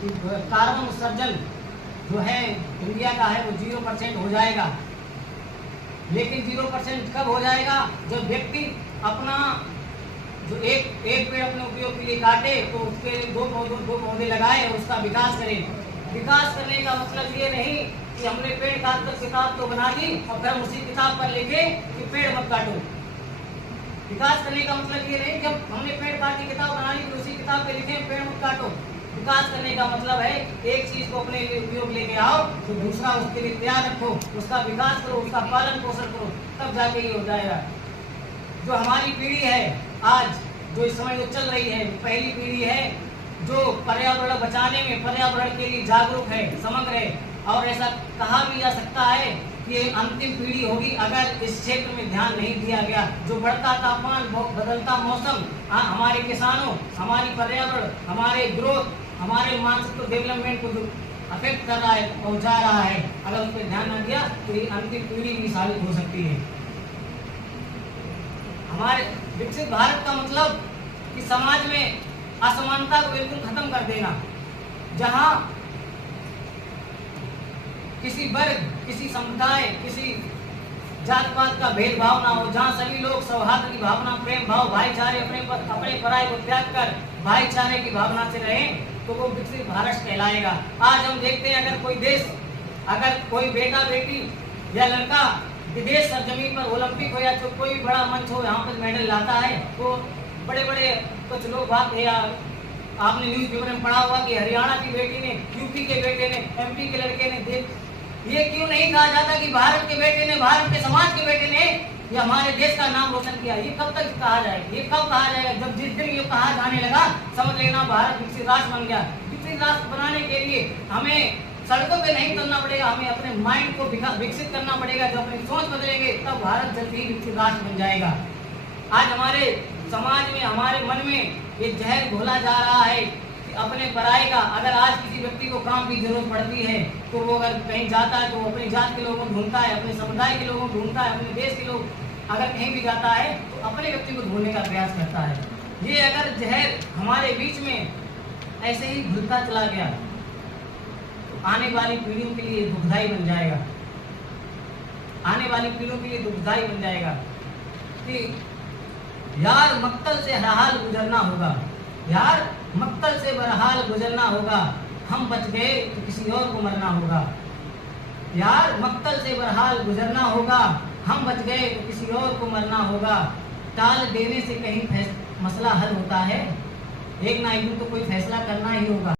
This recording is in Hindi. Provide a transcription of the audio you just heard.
कि कार्बन उत्सर्जन जो है इंडिया का है वो 0% हो जाएगा। लेकिन 0% कब हो जाएगा? जब व्यक्ति अपना जो एक पेड़ अपने उपयोग के लिए काटे तो उसके दो पौधे लगाए और उसका विकास करे। विकास करने का मतलब ये नहीं कि हमने पेड़ काट कर किताब तो बना दी और फिर हम उसी किताब पर लिखे कि पेड़ मत काटो। विकास करने का मतलब ये नहीं जब हमने पेड़ काट की किताब बना ली तो उसी किताब पे लिखे पेड़ मत काटो। विकास करने का मतलब है एक चीज को अपने लिए उपयोग लेके आओ तो दूसरा उसके लिए तैयार रखो, उसका विकास करो, उसका पालन पोषण करो, तब जाके ये हो जाएगा। जो हमारी पीढ़ी है आज, जो इस समय जो चल रही है, पहली पीढ़ी है जो पर्यावरण बचाने में, पर्यावरण के लिए जागरूक है, समग्र है। और ऐसा कहा भी जा सकता है कि ये अंतिम पीढ़ी होगी अगर इस क्षेत्र में ध्यान नहीं दिया गया। जो बढ़ता तापमान, बदलता मौसम हमारे किसानों, हमारी पर्यावरण, हमारे ग्रोथ, हमारे मानसिक डेवलपमेंट को जो अफेक्ट कर रहा है, पहुंचा रहा है, अगर उस पर ध्यान न दिया तो ये अंतिम पीढ़ी भी साबित हो सकती है। हमारे विकसित भारत का मतलब कि समाज में असमानता को बिल्कुल खत्म कर देना, जहां किसी वर्ग, किसी समुदाय, किसी जात पात का भेदभाव ना हो, जहां सभी लोग सौहार्द की भावना, प्रेम भाव, भाईचारे, अपने पराये को त्याग कर भाईचारे की भावना से रहें तो वो विकसित भारत कहलाएगा। आज हम देखते हैं अगर कोई देश, अगर कोई बेटा बेटी या लड़का विदेश सरजमीन पर ओलंपिक हो या तो कोई भी बड़ा मंच हो यहाँ पर मेडल लाता है तो बड़े बड़े कुछ लोग बात है, या आपने न्यूज़ पेपर में पढ़ा हुआ कि हरियाणा की बेटी ने, यूपी के बेटे ने, एमपी के लड़के ने, ये क्यों नहीं कहा जाता कि भारत के बेटे ने, भारत के समाज के बेटे ने ये हमारे देश का नाम रोशन किया? ये कब तक कहा जाएगा? ये कब कहा जाएगा? जब जिस दिन ये कहा जाने लगा समझ लेना भारत विकसित राष्ट्र बन गया। विकसित राष्ट्र बनाने के लिए हमें सड़कों पे नहीं चलना पड़ेगा, हमें अपने माइंड को विकसित करना पड़ेगा। जब अपनी सोच बदलेंगे तब भारत जल्द ही विकसित राष्ट्र बन जाएगा। आज हमारे समाज में, हमारे मन में ये जहर घोला जा रहा है कि अपने पराये का, अगर आज किसी व्यक्ति को काम की जरूरत पड़ती है तो वो अगर कहीं जाता है तो अपनी जात के लोगों को ढूंढता है, अपने समुदाय के लोगों को ढूंढता है, अपने देश के लोग अगर कहीं भी जाता है तो अपने व्यक्ति को ढूंढने का प्रयास करता है। ये अगर जहर हमारे बीच में ऐसे ही घुलता चला गया तो आने वाली पीढ़ियों के लिए दुखदाई बन जाएगा। आने वाली पीढ़ियों के लिए दुखदाई बन जाएगा कि यार मक्तल से हरहाल गुजरना होगा, यार मक्तल से बहरहाल गुजरना होगा, हम बच गए तो किसी और को मरना होगा। यार मक्तल से बहरहाल गुजरना होगा, हम बच गए तो किसी और को मरना होगा। टाल देने से कहीं मसला हल होता है? एक ना एक दिन तो कोई फैसला करना ही होगा।